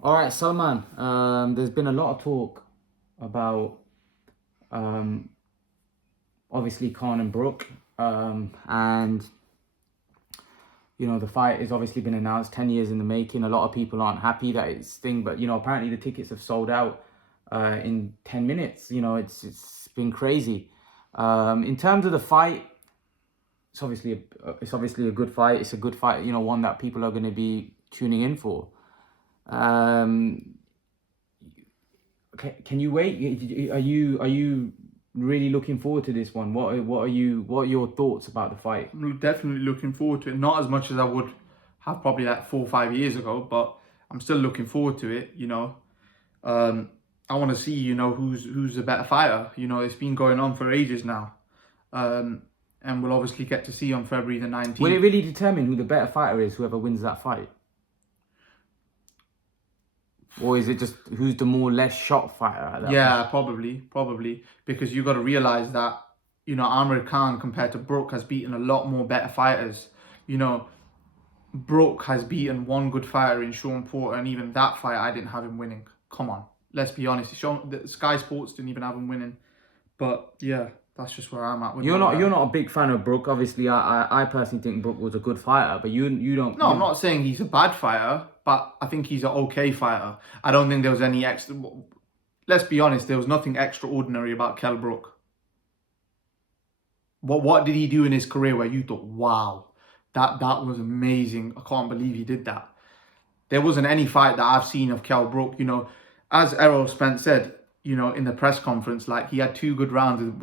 All right, Salman. There's been a lot of talk about um, obviously Khan and Brook, and the fight has obviously been announced 10 years in the making. A lot of people aren't happy that it's thing, but apparently the tickets have sold out in 10 minutes. It's been crazy. In terms of the fight, it's obviously a good fight. It's a good fight. One that people are going to be tuning in for. Um, can you wait? Are you really looking forward to this one? What are your thoughts about the fight? I'm definitely looking forward to it. Not as much as I would have probably like 4 or 5 years ago, but I'm still looking forward to it. I want to see, who's a better fighter. It's been going on for ages now. And we'll obviously get to see on February the Will it 19th. really determine who the better fighter is, whoever wins that fight? Or is it just who's the more less shot fighter at that point? Yeah, probably, because you got to realize that Amir Khan compared to Brook has beaten a lot more better fighters. You know, Brook has beaten one good fighter in Sean Porter, and even that fight I didn't have him winning. Come on, let's be honest. The Sky Sports didn't even have him winning. But yeah, that's just where I'm at with You're all not that. you're not a big fan of Brook. Obviously, I personally think Brook was a good fighter, but you don't. No, I'm not saying he's a bad fighter, but I think he's an okay fighter. I don't think there was any extra. Let's be honest, there was nothing extraordinary about Kell Brook. What did he do in his career where you thought, wow, that was amazing. I can't believe he did that. There wasn't any fight that I've seen of Kell Brook. As Errol Spence said, in the press conference, like he had 2 good rounds with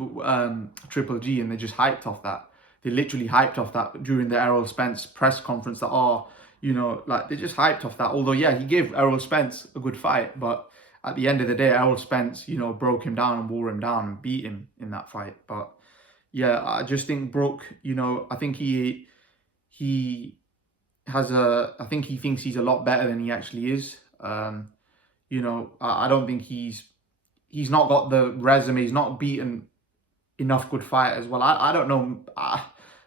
Triple G, and they just hyped off that. They literally hyped off that during the Errol Spence press conference. Like they just hyped off that. Although, yeah, he gave Errol Spence a good fight, but at the end of the day, Errol Spence, broke him down and wore him down and beat him in that fight. But yeah, I just think Brook, I think he I think he thinks he's a lot better than he actually is. I don't think he's not got the resume. He's not beaten enough good fighters. Well, I don't know.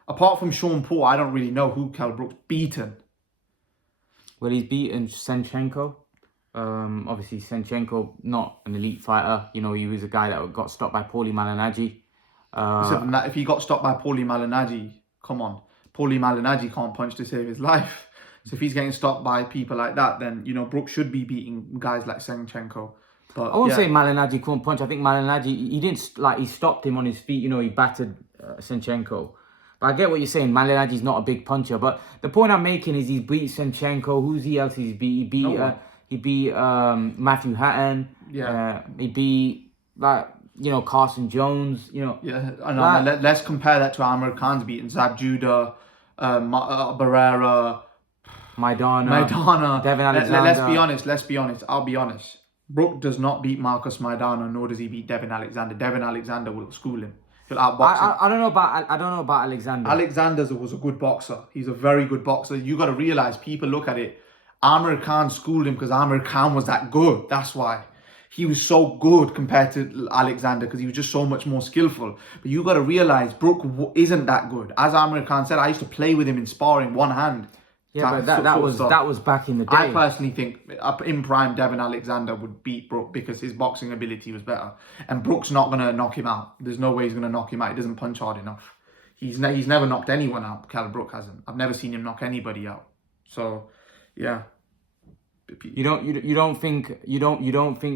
Apart from Sean Paul, I don't really know who Kell Brook's beaten. Well, he's beaten Senchenko. Obviously, Senchenko, not an elite fighter. He was a guy that got stopped by Paulie Malignaggi. Except from that, if he got stopped by Paulie Malignaggi, come on. Paulie Malignaggi can't punch to save his life. So if he's getting stopped by people like that, then, Brook should be beating guys like Senchenko. But I won't yeah. say Malignaggi couldn't punch. I think Malignaggi, he didn't, he stopped him on his feet. He battered Senchenko. But I get what you're saying. Malignaggi's not a big puncher. But the point I'm making is he's beat Senchenko. Who's he else he's beat? He beat Matthew Hatton. Yeah. He beat, Carson Jones. Yeah, let's compare that to Amir Khan's beating Zab Judah, Barrera, Maidana. Devin Alexander. Let's be honest. I'll be honest. Brook does not beat Marcus Maidana, nor does he beat Devin Alexander. Devin Alexander will school him. He'll outbox him. I don't know about Alexander. Alexander was a good boxer. He's a very good boxer. You got to realize, people look at it. Amir Khan schooled him because Amir Khan was that good. That's why. He was so good compared to Alexander because he was just so much more skillful. But you got to realize Brook isn't that good. As Amir Khan said, I used to play with him in sparring one hand. Yeah, but that was back in the day. I personally think in prime Devin Alexander would beat Brook because his boxing ability was better, and Brook's not gonna knock him out. There's no way he's gonna knock him out. He doesn't punch hard enough. He's never knocked anyone out. Kell Brook hasn't. I've never seen him knock anybody out. So, yeah. You don't think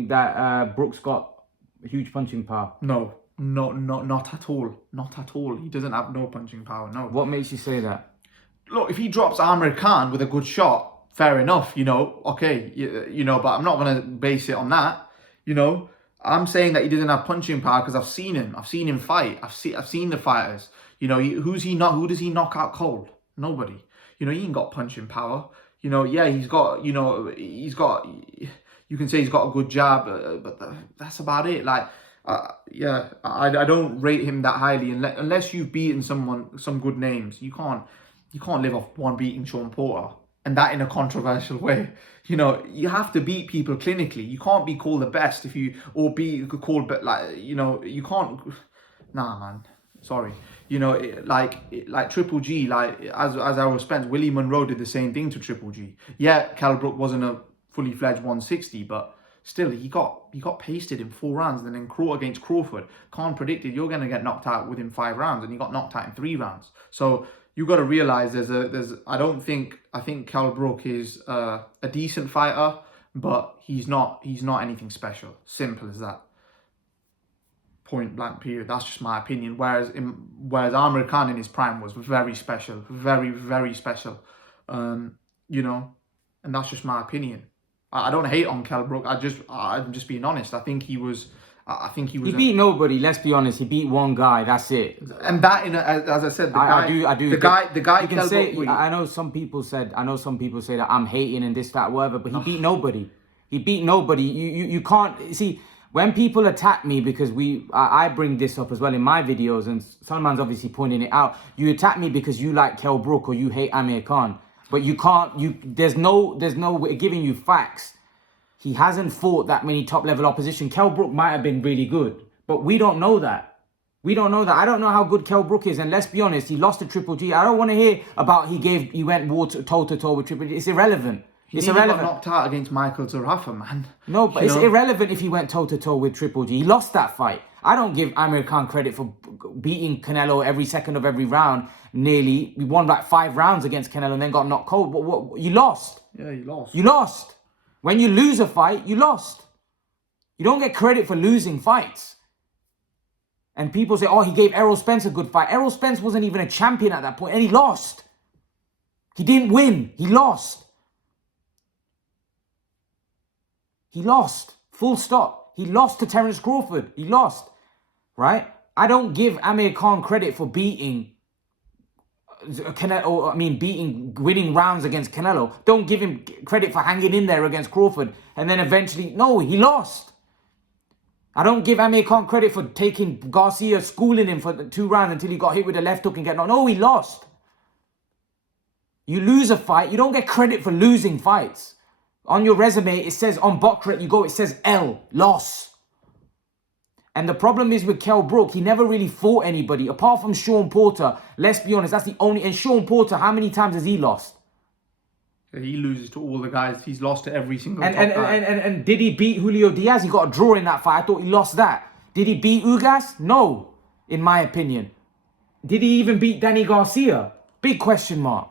that Brook's got huge punching power? No, not at all. Not at all. He doesn't have no punching power. No. What makes you say that? Look, if he drops Amir Khan with a good shot, fair enough, okay, but I'm not going to base it on that, I'm saying that he doesn't have punching power because I've seen him fight, I've seen the fighters, who does he knock out cold? Nobody. He ain't got punching power, yeah, you can say he's got a good jab, but that's about it, yeah, I don't rate him that highly unless you've beaten some good names. You can't live off one beating Sean Porter, and that in a controversial way. You have to beat people clinically. You can't be called the best if you be called, but you can't. Nah, man. Sorry. Like Triple G, as Errol Spence, Willie Monroe did the same thing to Triple G. Yeah, Kell Brook wasn't a fully fledged 160, but still he got pasted in 4 rounds. And then against Crawford, Khan predicted you're going to get knocked out within 5 rounds, and he got knocked out in 3 rounds. So you got to realize I think Kell Brook is a decent fighter, but he's not anything special. Simple as that. Point blank period. That's just my opinion. Whereas Amir Khan in his prime was very special, very, very special. You know, and that's just my opinion. I don't hate on Kell Brook. I'm just being honest. I think he was. He beat nobody. Let's be honest. He beat one guy. That's it. And that, as I said, I do. The guy. You can say. I know some people say that I'm hating and this, that, whatever. But he beat nobody. He beat nobody. You can't see when people attack me because I bring this up as well in my videos, and Salman's obviously pointing it out. You attack me because you like Kell Brook or you hate Amir Khan. But you can't. There's no giving you facts. He hasn't fought that many top level opposition. Kell Brook might have been really good, but we don't know that. I don't know how good Kell Brook is, and let's be honest, he lost to Triple G. I don't want to hear about he went toe to toe with Triple G. It's irrelevant. It's irrelevant. He got knocked out against Michael Zarafa, man. No, but it's irrelevant if he went toe to toe with Triple G. He lost that fight. I don't give Amir Khan credit for beating Canelo every second of every round. Nearly, we won like 5 rounds against Canelo and then got knocked cold. But what? You lost. Yeah, you lost. You lost. When you lose a fight, you lost. You don't get credit for losing fights. And people say, oh, he gave Errol Spence a good fight. Errol Spence wasn't even a champion at that point, and he lost. He didn't win. He lost. He lost. Full stop. He lost to Terence Crawford. He lost. Right? I don't give Amir Khan credit for beating winning rounds against Canelo. Don't give him credit for hanging in there against Crawford. And then eventually, no, he lost. I don't give Amir Khan credit for taking Garcia, schooling him for 2 rounds until he got hit with a left hook and get knocked. No, he lost. You lose a fight, you don't get credit for losing fights. On your resume, it says on Boxrec, it says L, loss. And the problem is with Kell Brook, he never really fought anybody. Apart from Sean Porter, let's be honest, that's the only... And Sean Porter, how many times has he lost? He loses to all the guys. He's lost to every single and did he beat Julio Diaz? He got a draw in that fight. I thought he lost that. Did he beat Ugas? No, in my opinion. Did he even beat Danny Garcia? Big question mark.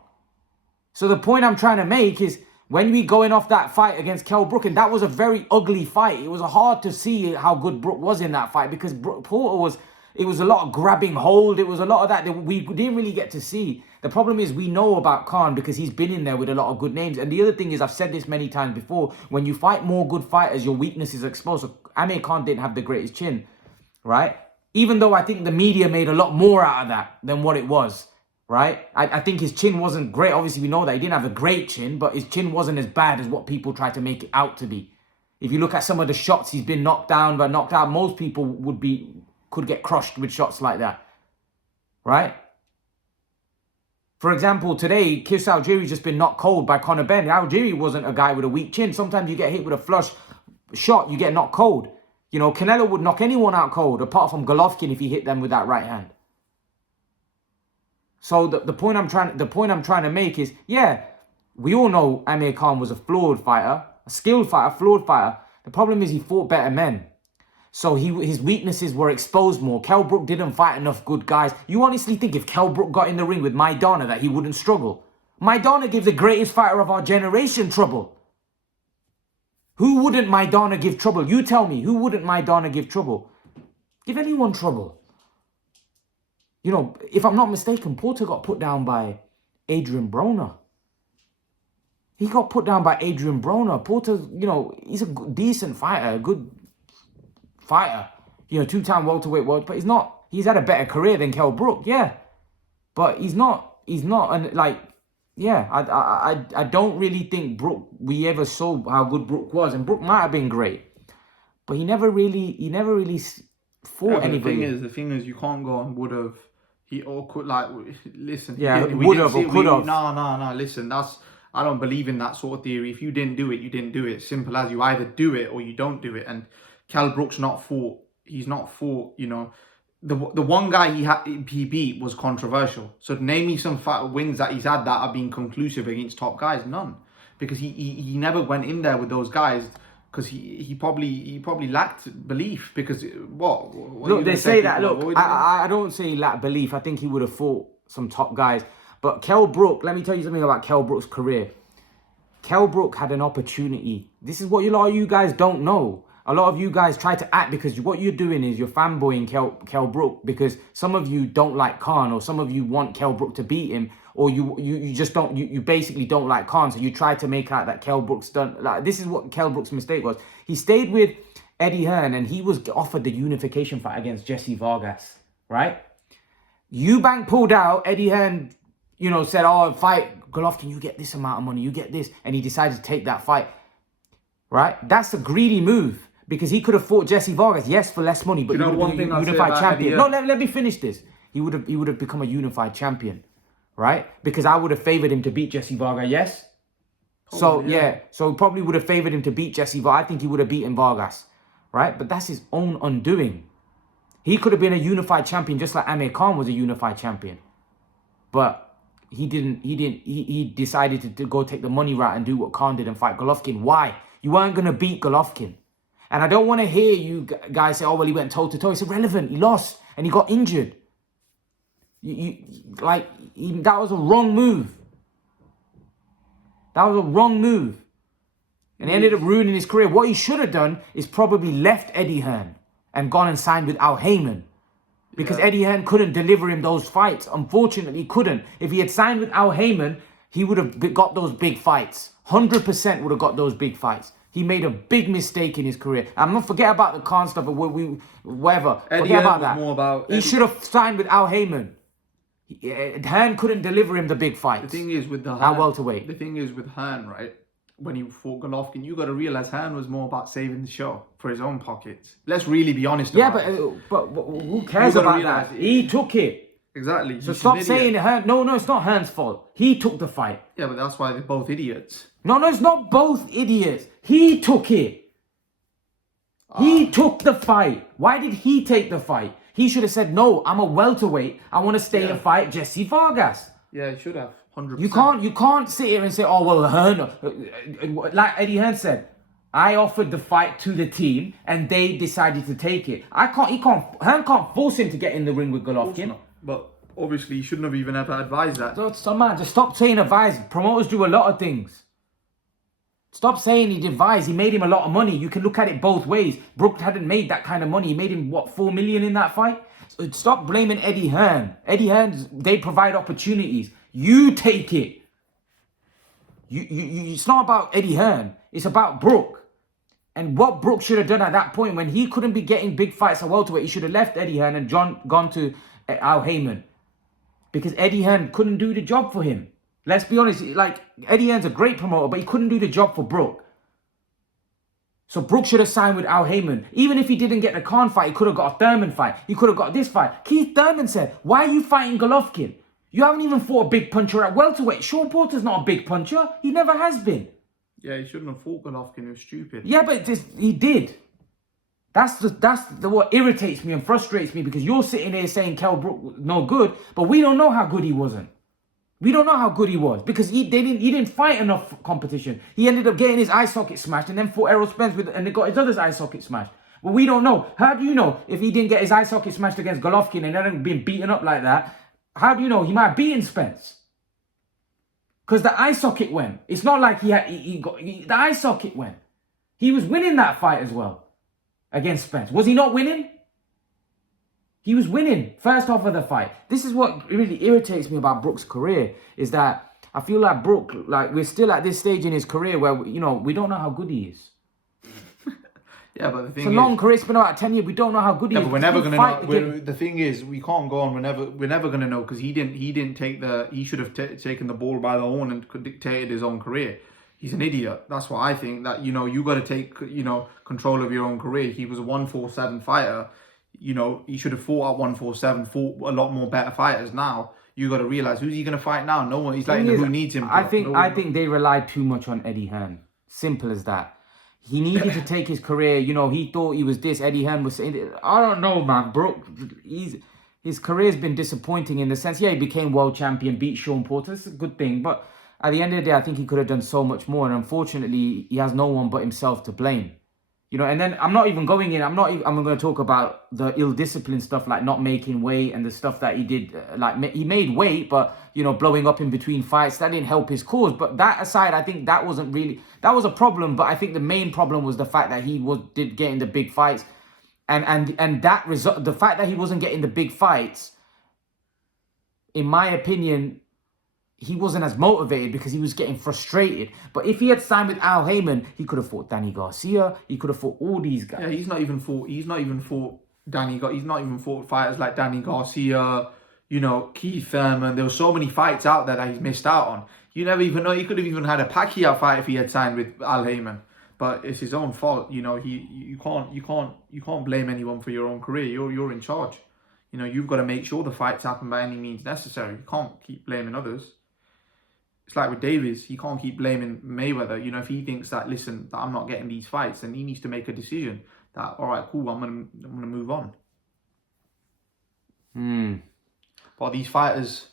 So the point I'm trying to make is... When we going off that fight against Kell Brook, and that was a very ugly fight. It was hard to see how good Brook was in that fight because Porter it was a lot of grabbing hold. It was a lot of that we didn't really get to see. The problem is we know about Khan because he's been in there with a lot of good names. And the other thing is, I've said this many times before, when you fight more good fighters, your weakness is exposed. So Amir Khan didn't have the greatest chin, right? Even though I think the media made a lot more out of that than what it was. Right? I think his chin wasn't great. Obviously, we know that he didn't have a great chin, but his chin wasn't as bad as what people tried to make it out to be. If you look at some of the shots he's been knocked out, most people could get crushed with shots like that. Right? For example, today, Chris Algieri's just been knocked cold by Conor Benn. Algieri wasn't a guy with a weak chin. Sometimes you get hit with a flush shot, you get knocked cold. You know, Canelo would knock anyone out cold, apart from Golovkin if he hit them with that right hand. So the point I'm trying to make is, yeah, we all know Amir Khan was a flawed fighter, a skilled fighter, flawed fighter. The problem is he fought better men. So his weaknesses were exposed more. Kell Brook didn't fight enough good guys. You honestly think if Kell Brook got in the ring with Maidana that he wouldn't struggle? Maidana gave the greatest fighter of our generation trouble. Who wouldn't Maidana give trouble? You tell me, who wouldn't Maidana give trouble? Give anyone trouble. You know, if I'm not mistaken, Porter got put down by Adrian Broner. He got put down by Adrian Broner. Porter, you know, he's a decent fighter, a good fighter. You know, 2-time welterweight world, but he's had a better career than Kell Brook, yeah. But he's not, I don't really think we ever saw how good Brook was. And Brook might have been great. But he never really fought anybody. The thing is, you can't go on would have... He or could listen. Yeah, would have or could have. No. Listen, I don't believe in that sort of theory. If you didn't do it, you didn't do it. Simple as you either do it or you don't do it. And Kell Brook's not fought. He's not fought. You know, the one guy he beat was controversial. So name me some wins that he's had that have been conclusive against top guys. None, because he never went in there with those guys because he probably lacked belief because what Look, they say that. Look, I don't say he lacked belief. I think he would have fought some top guys. But Kell Brook, let me tell you something about Kell Brook's career. Kell Brook had an opportunity. This is what a lot of you guys don't know. A lot of you guys try to act because what you're doing is you're fanboying Kell Brook because some of you don't like Khan, or some of you want Kell Brook to beat him, or you just don't, you basically don't like Khan, so you try to make out that Kell Brook's done. Like, this is what Kell Brook's mistake was. He stayed with Eddie Hearn and he was offered the unification fight against Jesse Vargas, right? Eubank pulled out. Eddie Hearn, said, oh, fight Golovkin, you get this amount of money, you get this. And he decided to take that fight, right? That's a greedy move. Because he could have fought Jesse Vargas, yes, for less money, but he would have been a unified champion. No, let me finish this. He would have become a unified champion, right? Because I would have favored him to beat Jesse Vargas, yes? So probably would have favored him to beat Jesse Vargas. I think he would have beaten Vargas, right? But that's his own undoing. He could have been a unified champion just like Amir Khan was a unified champion. But he didn't. He decided to go take the money route and do what Khan did and fight Golovkin. Why? You weren't going to beat Golovkin. And I don't want to hear you guys say, oh, well, he went toe-to-toe. It's irrelevant. He lost and he got injured. That was a wrong move. That was a wrong move. And he ended up ruining his career. What he should have done is probably left Eddie Hearn and gone and signed with Al Heyman. Because Eddie Hearn couldn't deliver him those fights. Unfortunately, he couldn't. If he had signed with Al Heyman, he would have got those big fights. 100% would have got those big fights. He made a big mistake in his career. I'm not forget about the Khan stuff or whatever. Forget about that. He should have signed with Al Heyman. Hearn couldn't deliver him the big fights. The thing is with the Hearn, welterweight. The thing is with Hearn, right? When he fought Golovkin, you got to realize Hearn was more about saving the show for his own pockets. Let's really be honest. Yeah, but who cares about that? He took it. Exactly. So stop saying Hearn. No, it's not Hearn's fault. He took the fight. Yeah, but that's why they're both idiots. No, it's not both idiots. He took it. He took the fight. Why did he take the fight? He should have said, no, I'm a welterweight. I want to stay and fight Jesse Vargas. Yeah, he should have. 100%. You can't sit here and say, oh, well, Hearn, like Eddie Hearn said, I offered the fight to the team and they decided to take it. Hearn can't force him to get in the ring with Golovkin. But obviously, he shouldn't have even ever advised that. So man, just stop saying advise. Promoters do a lot of things. Stop saying he advised. He made him a lot of money. You can look at it both ways. Brook hadn't made that kind of money. He made him, what, 4 million in that fight? So stop blaming Eddie Hearn. Eddie Hearn, they provide opportunities. You take it. It's not about Eddie Hearn. It's about Brook. And what Brook should have done at that point when he couldn't be getting big fights at welterweight, he should have left Eddie Hearn and gone to Al Heyman. Because Eddie Hearn couldn't do the job for him. Let's be honest, like, Eddie Hearn's a great promoter, but he couldn't do the job for Brook. So Brook should have signed with Al Heyman. Even if he didn't get the Khan fight, he could have got a Thurman fight. He could have got this fight. Keith Thurman said, why are you fighting Golovkin? You haven't even fought a big puncher at welterweight. Sean Porter's not a big puncher. He never has been. Yeah, he shouldn't have fought Golovkin. It was stupid. Yeah, but he did. That's what irritates me and frustrates me, because you're sitting there saying Kell Brook was no good, but we don't know how good he wasn't. We don't know how good he was because he didn't fight enough competition. He ended up getting his eye socket smashed and then fought Errol Spence and they got his other eye socket smashed. Well, we don't know. How do you know if he didn't get his eye socket smashed against Golovkin and hadn't been beaten up like that? How do you know he might have beaten Spence? Because the eye socket went. It's not like the eye socket went. He was winning that fight as well against Spence. Was he not winning? He was winning first half of the fight. This is what really irritates me about Brook's career, is that I feel like Brook, like, we're still at this stage in his career where, we don't know how good he is. Yeah, but the thing is, it's a long career. It's been about 10 years. We don't know how good he is. But we're never going to know. The thing is, we can't go on. We're never going to know, because he didn't take he should have taken the ball by the horn and dictated his own career. He's an idiot. That's what I think. That, you got to take, control of your own career. He was a 147 fighter. He should have fought at 147, fought a lot more better fighters. Now you got to realize, who's he going to fight now? No one. He's like, who needs him? I think they relied too much on Eddie Hearn. Simple as that. He needed to take his career. He thought he was this. Eddie Hearn was saying, I don't know, man. Brook, his career's been disappointing in the sense, he became world champion, beat Sean Porter. It's a good thing, but at the end of the day, I think he could have done so much more. And unfortunately, he has no one but himself to blame. You know, and then I'm not even going in. I'm going to talk about the ill-discipline stuff, like not making weight and the stuff that he did. He made weight, but, you know, blowing up in between fights, that didn't help his cause. But that aside, I think that was a problem. But I think the main problem was the fact that he did get in the big fights. And that result, the fact that he wasn't getting the big fights, in my opinion, he wasn't as motivated because he was getting frustrated. But if he had signed with Al Heyman, he could have fought Danny Garcia. He could have fought all these guys. Yeah, he's not even fought fighters like Danny Garcia, you know, Keith Thurman. There were so many fights out there that he's missed out on. You never even know. He could have even had a Pacquiao fight if he had signed with Al Heyman. But it's his own fault. You know, you can't blame anyone for your own career. You're in charge. You know, you've got to make sure the fights happen by any means necessary. You can't keep blaming others. It's like with Davis, he can't keep blaming Mayweather. You know, if he thinks that, listen, that I'm not getting these fights, then he needs to make a decision that, all right, cool, I'm gonna move on. But are these fighters,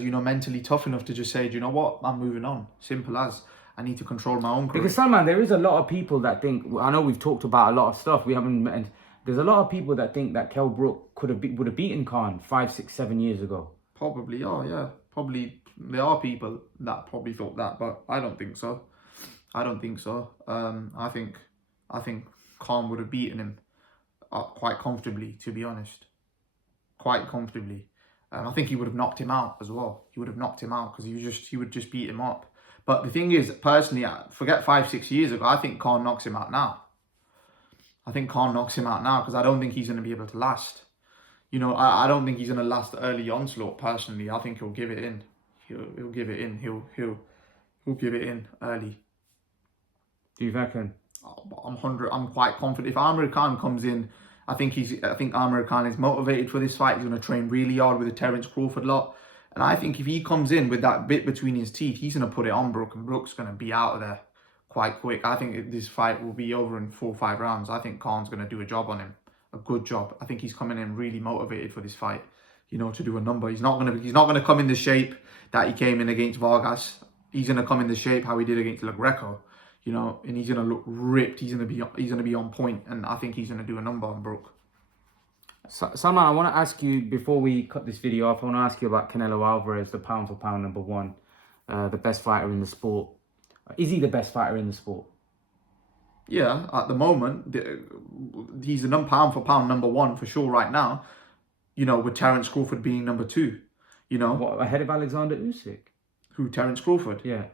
you know, mentally tough enough to just say, do you know what, I'm moving on. Simple as. I need to control my own career. Because Salman, there is a lot of people that think. I know we've talked about a lot of stuff. We haven't. And there's a lot of people that think that Kell Brook would have beaten Khan 5, 6, 7 years ago. Probably, oh yeah, probably. There are people that probably thought that, but I don't think so. I think Khan would have beaten him quite comfortably, to be honest. Quite comfortably. I think he would have knocked him out as well. He would have knocked him out because he would just beat him up. But the thing is, personally, forget 5, 6 years ago, I think Khan knocks him out now. Because I don't think he's going to be able to last. You know, I don't think he's going to last the early onslaught, personally. I think he'll give it in. He'll give it in. He'll give it in early. Do you reckon? I'm quite confident. If Amir Khan comes in, I think Amir Khan is motivated for this fight. He's going to train really hard with the Terence Crawford lot. And I think if he comes in with that bit between his teeth, he's going to put it on Brook, and Brook's going to be out of there quite quick. I think this fight will be over in 4 or 5 rounds. I think Khan's going to do a job on him, a good job. I think he's coming in really motivated for this fight, you know, to do a number. He's not going to come in the shape that he came in against Vargas. He's going to come in the shape how he did against Le Greco, you know, and he's going to look ripped. He's going to be on point, and I think he's going to do a number on Brook. Salman, I want to ask you, before we cut this video off, I want to ask you about Canelo Alvarez, the pound for pound #1, the best fighter in the sport. Is he the best fighter in the sport? Yeah, at the moment, he's the pound for pound #1 for sure right now. You know, with Terence Crawford being #2. You know, what, ahead of Alexander Usyk? Who, Terence Crawford? Yeah.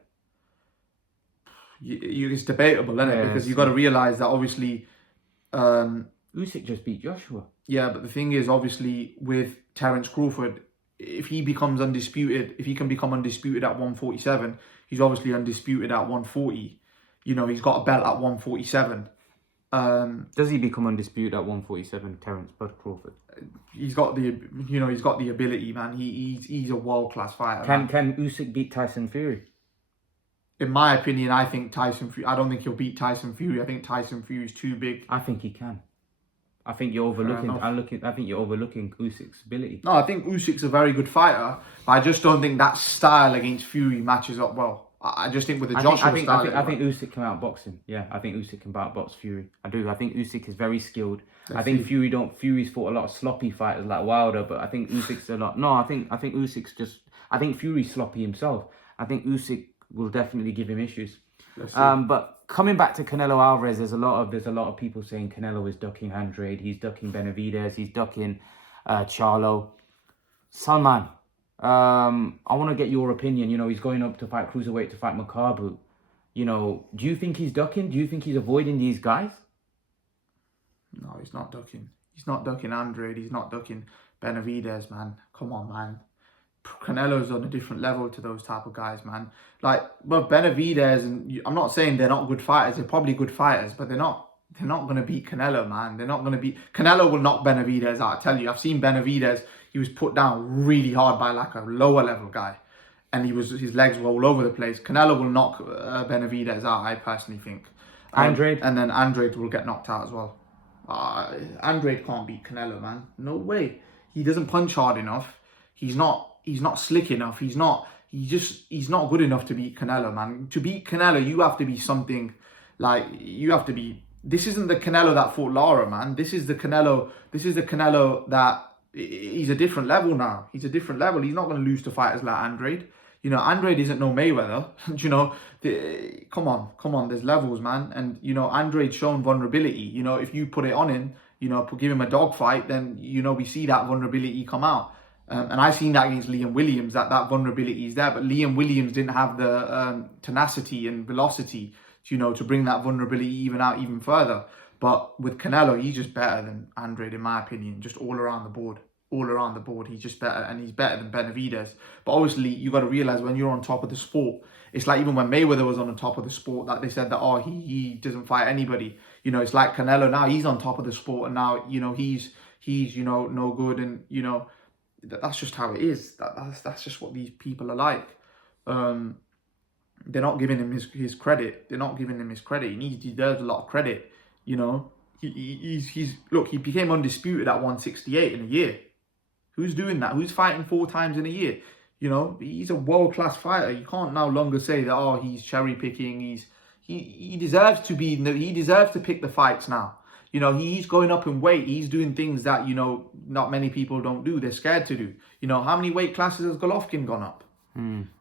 It's debatable, isn't it? Because you've got to realise that obviously Usyk just beat Joshua. Yeah, but the thing is, obviously, with Terence Crawford, if he can become undisputed at 147, he's obviously undisputed at 140. You know, he's got a belt at 147. Does he become undisputed at 147, Terence Crawford? He's got the ability, man. He's a world-class fighter. Can Usyk beat Tyson Fury? In my opinion, I don't think he'll beat Tyson Fury. I think Tyson Fury's too big. I think he can. I think you're overlooking. I think you're overlooking Usyk's ability. No, I think Usyk's a very good fighter, but I just don't think that style against Fury matches up well. I just think with the Joshua style, I think Usyk can outbox him. Yeah, I think Usyk can outbox Fury. I do. I think Usyk is very skilled. Fury's fought a lot of sloppy fighters like Wilder, but I think Usyk's a lot. No, I think Usyk's just. I think Fury's sloppy himself. I think Usyk will definitely give him issues. But coming back to Canelo Alvarez, there's a lot of people saying Canelo is ducking Andrade, he's ducking Benavidez, he's ducking Charlo. Salman, I want to get your opinion. You know, he's going up to fight cruiserweight to fight Makabu. You know, do you think he's ducking? Do you think he's avoiding these guys? No, he's not ducking. He's not ducking Andrade. He's not ducking Benavidez, man. Come on, man. Canelo's on a different level to those type of guys, man. Like, but Benavidez, and I'm not saying they're not good fighters. They're probably good fighters, but they're not going to beat Canelo, man. They're not going to beat... Canelo will knock Benavidez out. I tell you, I've seen Benavidez. He was put down really hard by like a lower level guy, and his legs were all over the place. Canelo will knock Benavidez out, I personally think. Andrade? And then Andrade will get knocked out as well. Andrade can't beat Canelo, man. No way. He doesn't punch hard enough. He's not slick enough. He's not he's not good enough to beat Canelo, man. To beat Canelo, you have to be something like, this isn't the Canelo that fought Lara, man. This is the Canelo that, he's a different level now. He's a different level. He's not going to lose to fighters like Andrade. You know, Andrade isn't no Mayweather. You know, come on, there's levels, man. And, you know, Andrade's shown vulnerability. You know, if you put it on him, you know, give him a dogfight, then, you know, we see that vulnerability come out. And I seen that against Liam Williams, that vulnerability is there. But Liam Williams didn't have the tenacity and velocity, you know, to bring that vulnerability even further. But with Canelo, he's just better than Andrade, in my opinion, just all around the board. All around the board, he's just better, and he's better than Benavidez. But obviously, you got to realize when you're on top of the sport, it's like even when Mayweather was on the top of the sport, that they said that, oh, he doesn't fight anybody. You know, it's like Canelo now, he's on top of the sport, and now, you know, he's you know, no good, and, you know, that's just how it is. That's just what these people are like. They're not giving him his credit. They're not giving him his credit. He deserves a lot of credit. You know, look, he became undisputed at 168 in a year. Who's doing that? Who's fighting 4 times in a year? You know, he's a world-class fighter. You can't no longer say that, oh, he's cherry-picking. He deserves to be, he deserves to pick the fights now. You know, he's going up in weight. He's doing things that, you know, not many people don't do. They're scared to do. You know, how many weight classes has Golovkin gone up?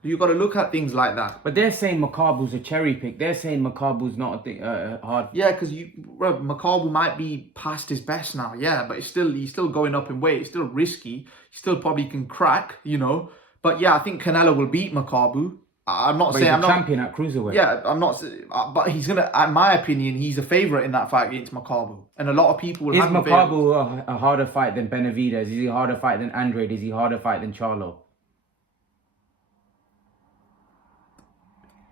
You've got to look at things like that. But they're saying Makabu's a cherry pick. They're saying Makabu's not a hard. Yeah, because Makabu might be past his best now. Yeah, but he's still going up in weight. It's still risky. He still probably can crack, you know. But yeah, I think Canelo will beat Makabu. I'm not saying he's I'm not champion at cruiserweight. Yeah, I'm not. But he's gonna, in my opinion, he's a favorite in that fight against Makabu, and a lot of people will. Is Makabu a harder fight than Benavidez? Is he a harder fight than Andrade? Is he a harder fight than Charlo?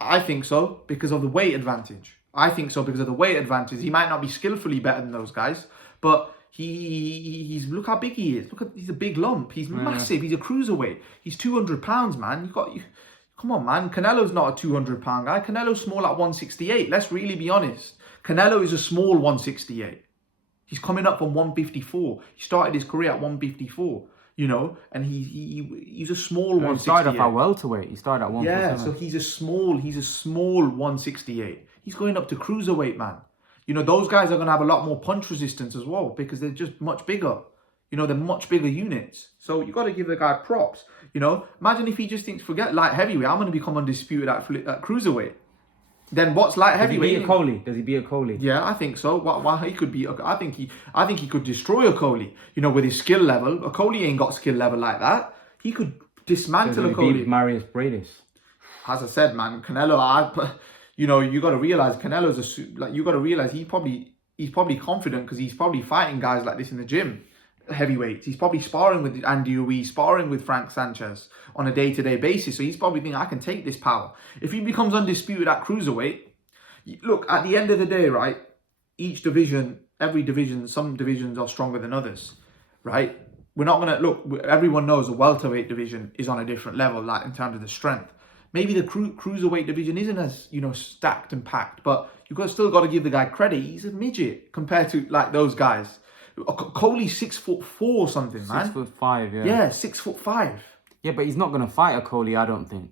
I think so, because of the weight advantage. He might not be skillfully better than those guys, but he's look how big he is. He's a big lump. He's massive. He's a cruiserweight. He's 200 pounds, man. Come on, man. Canelo's not a 200 pound guy. Canelo's small at 168. Let's really be honest. Canelo is a small 168. He's coming up from 154. He started his career at 154. You know, and he's a small 168. He started off at welterweight. He started at 147. Yeah, so he's a small 168. He's going up to cruiserweight, man. You know, those guys are going to have a lot more punch resistance as well, because they're just much bigger. You know, they're much bigger units. So you got to give the guy props. You know, imagine if he just thinks, forget light heavyweight, I'm going to become undisputed at cruiserweight. Then what's light heavyweight? Does he beat a Coley? Yeah, I think so. Why he could be? I think he could destroy a Coley. You know, with his skill level. A Coley ain't got skill level like that. He could dismantle a Coley. Beat Marius Bradis. As I said, man, Canelo. You know, you got to realize Canelo's you got to realize he's probably confident because he's probably fighting guys like this in the gym. Heavyweights. He's probably sparring with Andy Ruiz, sparring with Frank Sanchez on a day-to-day basis. So he's probably thinking, I can take this power. If he becomes undisputed at cruiserweight, look, at the end of the day, right, each division, every division, some divisions are stronger than others, right? We're not going to, look, everyone knows the welterweight division is on a different level, like in terms of the strength. Maybe the cruiserweight division isn't as, you know, stacked and packed, but you've still got to give the guy credit. He's a midget compared to, like, those guys. Coley's 6'4" or something, man. 6'5", yeah. Yeah, 6'5". Yeah, but he's not gonna fight a Coley, I don't think.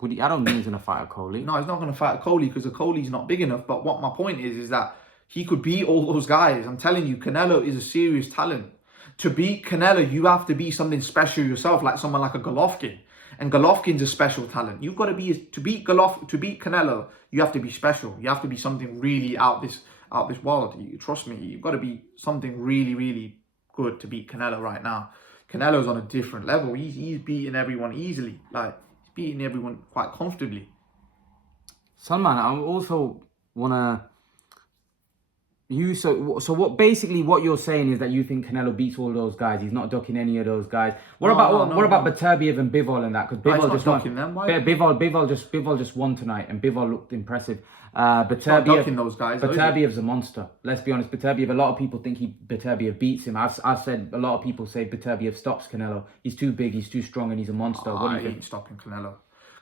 Would he? I don't think he's gonna fight a Coley. No, he's not gonna fight a Coley because a Coley's not big enough. But what my point is that he could beat all those guys. I'm telling you, Canelo is a serious talent. To beat Canelo, you have to be something special yourself, like someone like a Golovkin. And Golovkin's a special talent. You've got to be to beat Canelo. You have to be special. You have to be something really out this world. Trust me, you've got to be something really, really good to beat Canelo right now. Canelo's on a different level. He's beating everyone easily. Like, he's beating everyone quite comfortably. Salman, I also wanna. So what you're saying is that you think Canelo beats all those guys. He's not ducking any of those guys. What about Beterbiev and Bivol and that? Because Bivol just won. Bivol just won tonight, and Bivol looked impressive. Beterbiev, those guys. Beterbiev's a monster. Let's be honest. Beterbiev. A lot of people think Beterbiev beats him. I've said a lot of people say Beterbiev stops Canelo. He's too big. He's too strong, and he's a monster. What do you think? Ain't stopping Canelo.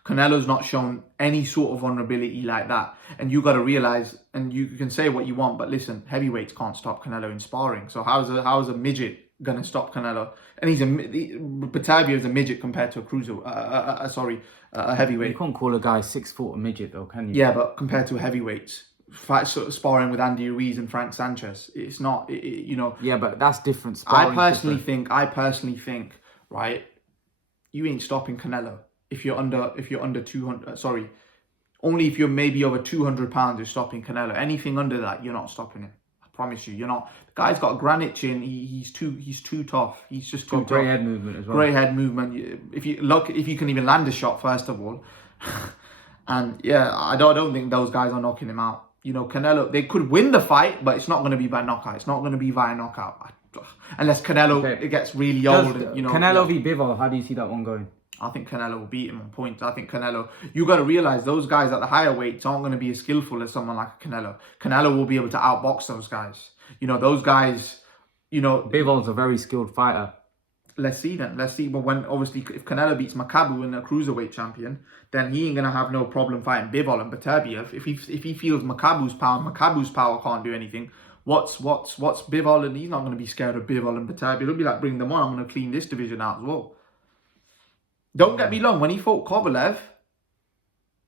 Canelo's not shown any sort of vulnerability like that. And you got to realize, and you can say what you want, but listen, heavyweights can't stop Canelo in sparring. So how's a midget gonna stop Canelo. And Batavia is a midget compared to a cruiser. A heavyweight. You can't call a guy 6 foot a midget though, can you? Yeah, but compared to heavyweights, sparring with Andy Ruiz and Frank Sanchez, it's not. You know. Yeah, but that's different. I personally think, right, you ain't stopping Canelo if you're under 200. Sorry, only if you're maybe over 200 pounds, you're stopping Canelo. Anything under that, you're not stopping him. I promise you, you're not. The guy's got a granite chin. He's too tough. He's just too tough. Great head movement as well. Great head movement. If you can even land a shot, first of all. And yeah, I don't think those guys are knocking him out. You know, Canelo, they could win the fight, but it's not going to be by knockout. It's not going to be via knockout. Unless Canelo it gets really old. And, you know, Canelo v Bivol, how do you see that one going? I think Canelo will beat him on points. I think Canelo, you got to realize those guys at the higher weights aren't going to be as skillful as someone like Canelo. Canelo will be able to outbox those guys. You know, those guys, you know. Bivol's a very skilled fighter. Let's see then. Let's see. But when obviously if Canelo beats Makabu and a cruiserweight champion, then he ain't gonna have no problem fighting Bivol and Batavia. If he feels Makabu's power can't do anything. What's Bivol, and he's not gonna be scared of Bivol and Batavia. He'll be like, bring them on. I'm gonna clean this division out as well. Don't get me wrong. When he fought Kovalev,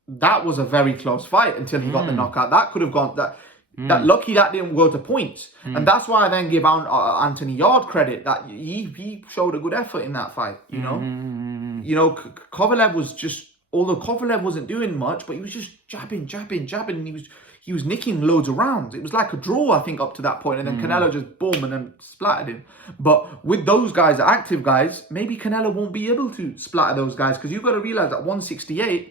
that was a very close fight until he got the knockout. That could have gone that lucky that didn't go to points. And that's why I then give Anthony Yard credit that he showed a good effort in that fight, you know. You know, Kovalev was just, although Kovalev wasn't doing much, but he was just jabbing, and he was nicking loads of rounds. It was like a draw, I think, up to that point, and then Canelo just boom and then splattered him. But with those guys, the active guys, maybe Canelo won't be able to splatter those guys, because you've got to realize that 168,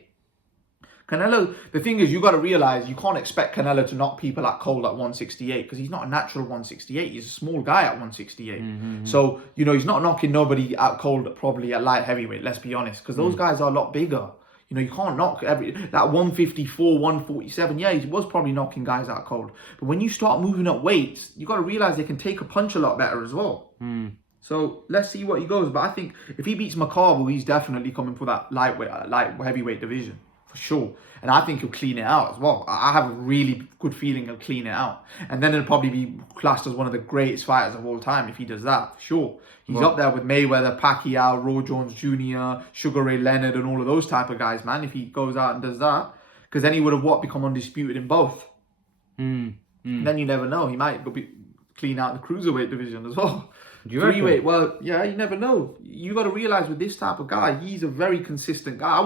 Canelo, the thing is, you got to realize you can't expect Canelo to knock people out cold at 168, because he's not a natural 168. He's a small guy at 168. So, you know, he's not knocking nobody out cold probably at light heavyweight, let's be honest, because those guys are a lot bigger. You know, you can't knock that 154, 147. Yeah, he was probably knocking guys out cold. But when you start moving up weights, you got to realize they can take a punch a lot better as well. So let's see what he goes. But I think if he beats Makabu, he's definitely coming for that light heavyweight division. For sure. And I think he'll clean it out as well. I have a really good feeling he'll clean it out. And then it'll probably be classed as one of the greatest fighters of all time if he does that, for sure. He's up there with Mayweather, Pacquiao, Roy Jones Jr., Sugar Ray Leonard, and all of those type of guys, man, if he goes out and does that. Because then he would have become undisputed in both. Then you never know. He might clean out the cruiserweight division as well. Freeweight, well, yeah, you never know. You got to realize with this type of guy, he's a very consistent guy.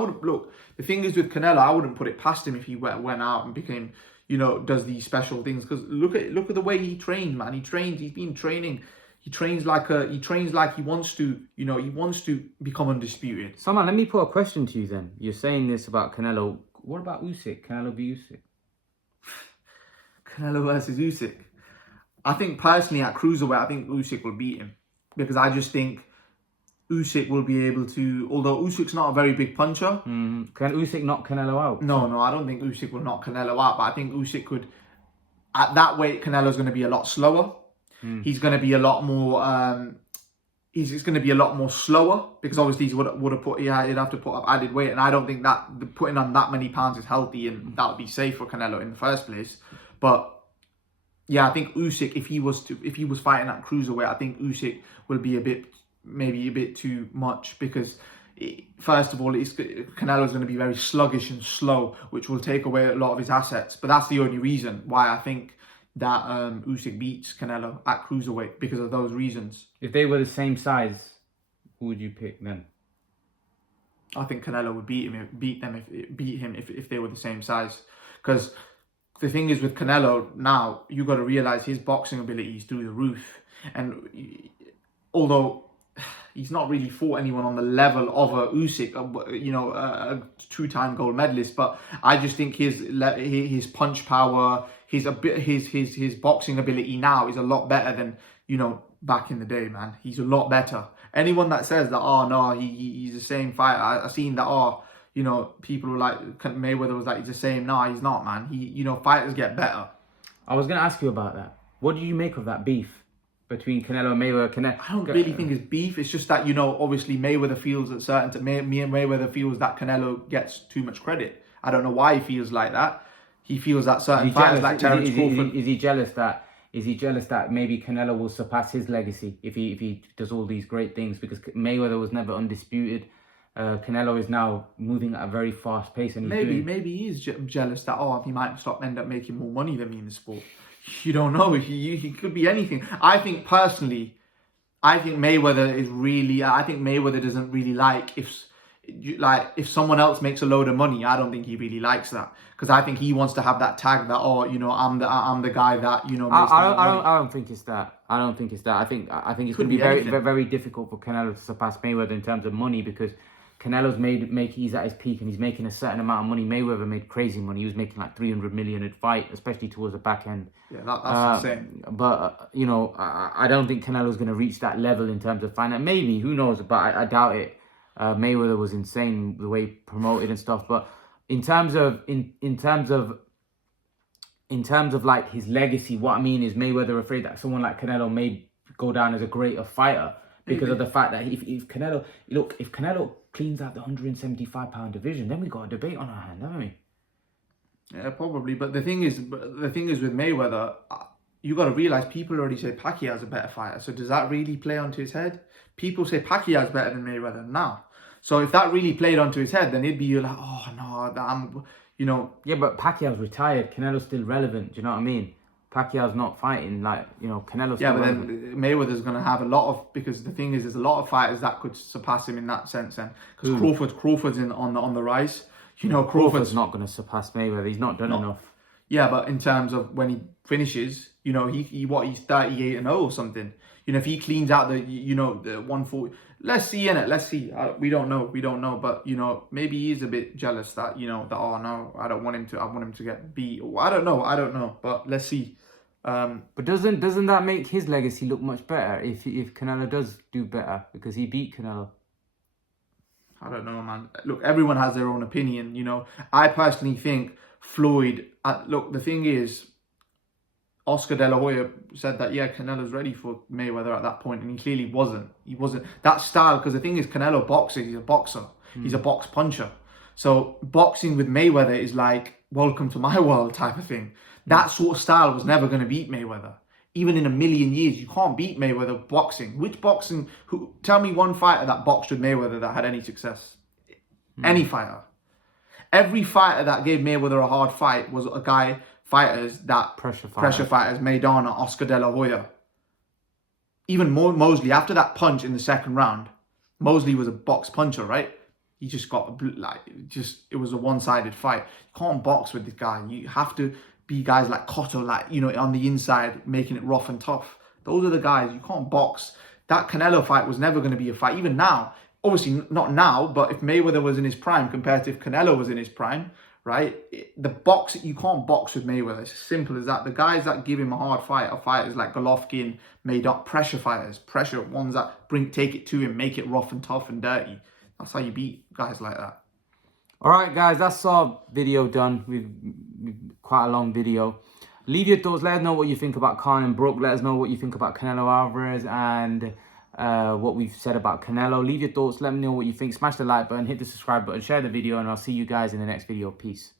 The thing is with Canelo, I wouldn't put it past him if he went out and became, you know, does these special things. Because look at the way he trains, man. He's been training. He trains like he wants to, you know, he wants to become undisputed. Saman, let me put a question to you then. You're saying this about Canelo. What about Usyk? Canelo v Usyk? Canelo versus Usyk. I think personally at cruiserweight, I think Usyk will beat him, because I just think Usyk will be able to, although Usyk's not a very big puncher. Can Usyk knock Canelo out? No, I don't think Usyk will knock Canelo out, but I think Usyk could, at that weight, Canelo's going to be a lot slower. He's going to be a lot more, he's going to be a lot more slower, because obviously he'd have to put up added weight, and I don't think that putting on that many pounds is healthy, and that would be safe for Canelo in the first place. But yeah, I think Usyk, if he was fighting at cruiserweight, I think Usyk will be maybe a bit too much, because first of all, Canelo's going to be very sluggish and slow, which will take away a lot of his assets. But that's the only reason why I think that Usyk beats Canelo at cruiserweight, because of those reasons. If they were the same size, who would you pick then? I think Canelo would beat him if they were the same size, because the thing is with Canelo now, you got to realize his boxing ability is through the roof. And although he's not really fought anyone on the level of a Usyk, you know, a two-time gold medalist, but I just think his punch power, his boxing ability now is a lot better than, you know, back in the day, man. He's a lot better. Anyone that says that, oh no, he's the same fighter, I've seen that, you know, people were like, Mayweather was like, he's the same. No, he's not, man. You know, fighters get better. I was going to ask you about that. What do you make of that beef between Canelo and Mayweather? I don't really think it's beef. It's just that, you know, obviously Mayweather feels that Mayweather feels that Canelo gets too much credit. I don't know why he feels like that. He feels that certain fighters like Terence Crawford. Is he jealous that Is he jealous that maybe Canelo will surpass his legacy if he does all these great things? Because Mayweather was never undisputed. Canelo is now moving at a very fast pace, and maybe he is jealous that he might end up making more money than me in the sport. You don't know. He could be anything. I think personally, I think Mayweather is really. I think Mayweather doesn't really like if someone else makes a load of money. I don't think he really likes that, because I think he wants to have that tag that I'm the guy that makes I don't think it's that. I don't think it's that. I think it's going to be very difficult for Canelo to surpass Mayweather in terms of money, because Canelo's he's at his peak and he's making a certain amount of money. Mayweather made crazy money. He was making like 300 million a fight, especially towards the back end. Yeah, that's insane. But I don't think Canelo's going to reach that level in terms of finance. Maybe, who knows? But I doubt it. Mayweather was insane the way he promoted and stuff. But in terms of like his legacy, what I mean is Mayweather afraid that someone like Canelo may go down as a greater fighter because of the fact that if Canelo cleans out the 175-pound division, then we got a debate on our hand, haven't we? Yeah, probably. But the thing is with Mayweather, you got to realize people already say Pacquiao's a better fighter. So does that really play onto his head? People say Pacquiao's better than Mayweather now. So if that really played onto his head, then it'd be like, oh no, Yeah, but Pacquiao's retired. Canelo's still relevant. Do you know what I mean? Pacquiao's not fighting Canelo's. Yeah, still but relevant. then Mayweather's going to have a lot of, because the thing is, there's a lot of fighters that could surpass him in that sense. Then because Crawford's on the rise. Crawford's not going to surpass Mayweather. He's not done enough. Yeah, but in terms of when he finishes, he's 38-0 or something. If he cleans out the 140, let's see, innit? Let's see. We don't know. But maybe he's a bit jealous that oh no, I don't want him to. I want him to get beat. Or I don't know. But let's see. But doesn't that make his legacy look much better if Canelo does do better because he beat Canelo? I don't know, man. Look, everyone has their own opinion. I personally think Floyd. Look, the thing is, Oscar De La Hoya said that, yeah, Canelo's ready for Mayweather at that point, and he clearly wasn't. He wasn't. That style, because the thing is, Canelo boxes, he's a boxer. He's a box puncher. So boxing with Mayweather is like, welcome to my world type of thing. That sort of style was never going to beat Mayweather. Even in a million years, you can't beat Mayweather boxing. Tell me one fighter that boxed with Mayweather that had any success. Any fighter. Every fighter that gave Mayweather a hard fight was fighters that pressure fighters, Maidana, Oscar De La Hoya. Even Mosley, after that punch in the second round, Mosley was a box puncher, right? He just got it was a one-sided fight. You can't box with this guy. You have to be guys like Cotto, on the inside, making it rough and tough. Those are the guys. You can't box. That Canelo fight was never going to be a fight. Even now, obviously not now, but if Mayweather was in his prime compared to if Canelo was in his prime, right? You can't box with Mayweather. It's as simple as that. The guys that give him a hard fight are fighters like Golovkin, made up pressure fighters, ones that take it to him, make it rough and tough and dirty. That's how you beat guys like that. All right, guys, that's our video done. We've quite a long video. Leave your thoughts. Let us know what you think about Khan and Brook. Let us know what you think about Canelo Alvarez and what we've said about Canelo. Leave your thoughts. Let me know what you think. Smash the like button, hit the subscribe button, share the video, and I'll see you guys in the next video. Peace.